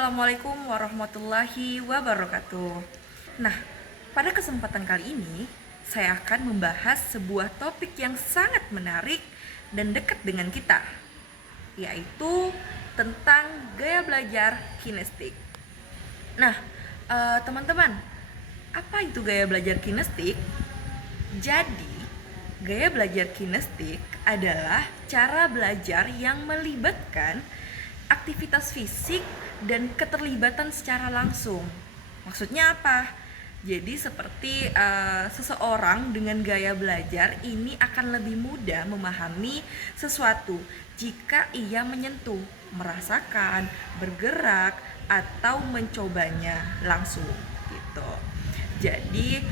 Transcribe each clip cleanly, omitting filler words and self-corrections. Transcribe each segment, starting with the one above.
Assalamualaikum warahmatullahi wabarakatuh. Nah, pada kesempatan kali ini saya akan membahas sebuah topik yang sangat menarik dan dekat dengan kita, yaitu tentang gaya belajar kinestik. Nah, teman-teman, apa itu gaya belajar kinestik? Jadi, gaya belajar kinestik adalah cara belajar yang melibatkan aktivitas fisik dan keterlibatan secara langsung. Maksudnya apa? Jadi seperti seseorang dengan gaya belajar ini akan lebih mudah memahami sesuatu jika ia menyentuh, merasakan, bergerak, atau mencobanya langsung gitu. Jadi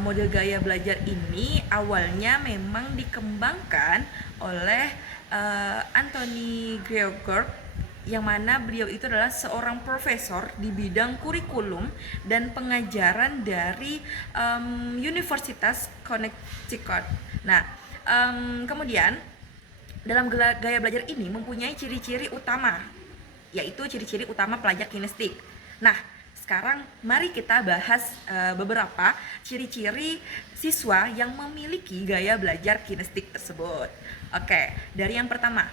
model gaya belajar ini awalnya memang dikembangkan oleh Anthony Gregor, yang mana beliau itu adalah seorang profesor di bidang kurikulum dan pengajaran dari Universitas Connecticut. Nah, kemudian dalam gaya belajar ini mempunyai ciri-ciri utama, yaitu ciri-ciri utama pelajar kinestik. Nah, sekarang mari kita bahas beberapa ciri-ciri siswa yang memiliki gaya belajar kinestik tersebut. Oke, dari yang pertama,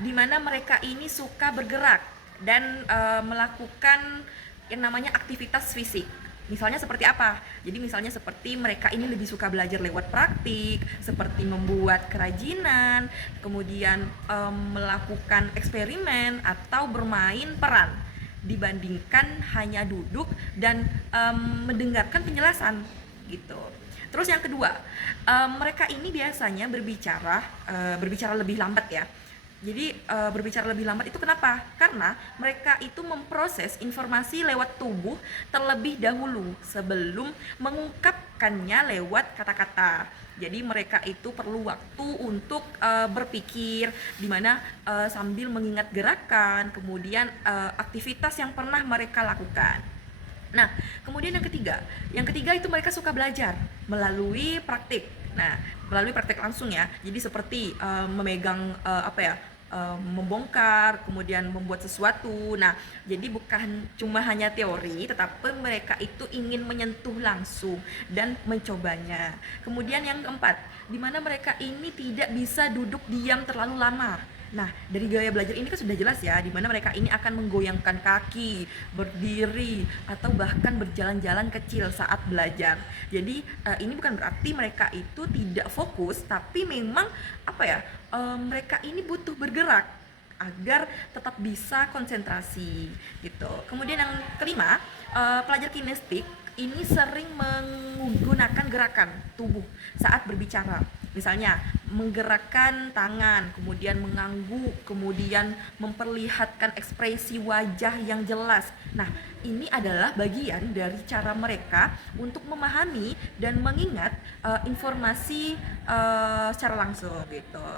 di mana mereka ini suka bergerak dan melakukan yang namanya aktivitas fisik. Misalnya seperti apa? Jadi misalnya seperti mereka ini lebih suka belajar lewat praktik, seperti membuat kerajinan, kemudian melakukan eksperimen atau bermain peran, dibandingkan hanya duduk dan mendengarkan penjelasan gitu. Terus yang kedua, mereka ini biasanya berbicara lebih lambat ya. Jadi berbicara lebih lambat itu kenapa? Karena mereka itu memproses informasi lewat tubuh terlebih dahulu sebelum mengungkapkannya lewat kata-kata. Jadi mereka itu perlu waktu untuk berpikir, dimana sambil mengingat gerakan, kemudian aktivitas yang pernah mereka lakukan. Nah, kemudian yang ketiga itu mereka suka belajar melalui praktik. Nah, melalui praktik langsung ya. Jadi seperti memegang membongkar, kemudian membuat sesuatu. Nah, jadi bukan cuma hanya teori, tetapi mereka itu ingin menyentuh langsung dan mencobanya. Kemudian yang keempat, di mana mereka ini tidak bisa duduk diam terlalu lama. Nah, dari gaya belajar ini kan sudah jelas ya, di mana mereka ini akan menggoyangkan kaki, berdiri, atau bahkan berjalan-jalan kecil saat belajar. Jadi ini bukan berarti mereka itu tidak fokus, tapi memang mereka ini butuh bergerak agar tetap bisa konsentrasi gitu. Kemudian yang kelima, pelajar kinestik ini sering menggunakan gerakan tubuh saat berbicara. Misalnya menggerakkan tangan, kemudian mengangguk, kemudian memperlihatkan ekspresi wajah yang jelas. Nah, ini adalah bagian dari cara mereka untuk memahami dan mengingat informasi secara langsung gitu.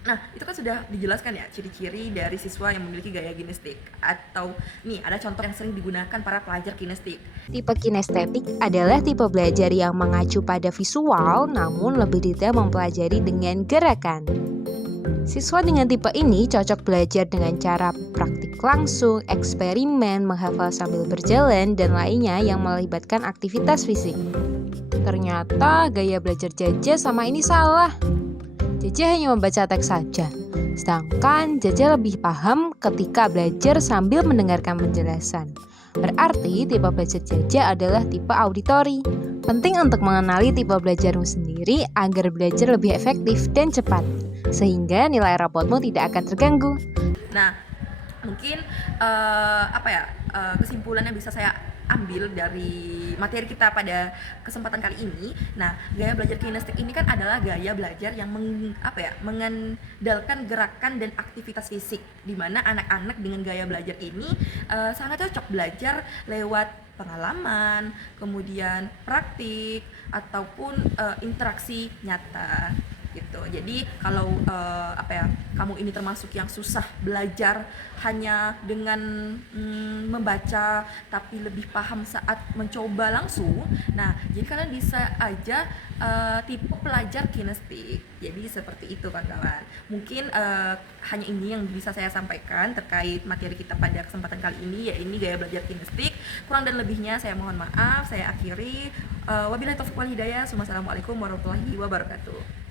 Nah, itu kan sudah dijelaskan ya ciri-ciri dari siswa yang memiliki gaya kinestik. Atau nih, ada contoh yang sering digunakan para pelajar kinestik. Tipe kinestetik adalah tipe belajar yang mengacu pada visual namun lebih detail mempelajari dengan gerakan. Siswa dengan tipe ini cocok belajar dengan cara praktik langsung, eksperimen, menghafal sambil berjalan, dan lainnya yang melibatkan aktivitas fisik. Ternyata gaya belajar Jaja sama ini salah. Jaja hanya membaca teks saja, sedangkan Jaja lebih paham ketika belajar sambil mendengarkan penjelasan. Berarti tipe belajar Jaja adalah tipe auditori. Penting untuk mengenali tipe belajarmu sendiri agar belajar lebih efektif dan cepat, sehingga nilai rapotmu tidak akan terganggu. Nah, mungkin kesimpulan yang bisa saya ambil dari materi kita pada kesempatan kali ini. Nah, gaya belajar kinestik ini kan adalah gaya belajar yang mengandalkan gerakan dan aktivitas fisik, di mana anak-anak dengan gaya belajar ini sangat cocok belajar lewat pengalaman, kemudian praktik ataupun interaksi nyata gitu. Jadi kalau kamu ini termasuk yang susah belajar hanya dengan membaca tapi lebih paham saat mencoba langsung, nah jadi kalian bisa aja tipe pelajar kinestik. Jadi seperti itu kawan-kawan. Mungkin hanya ini yang bisa saya sampaikan terkait materi kita pada kesempatan kali ini, ya ini gaya belajar kinestik. Kurang dan lebihnya saya mohon maaf. Saya akhiri. Wabillahi taufiq wal hidayah. Wassalamualaikum warahmatullahi wabarakatuh.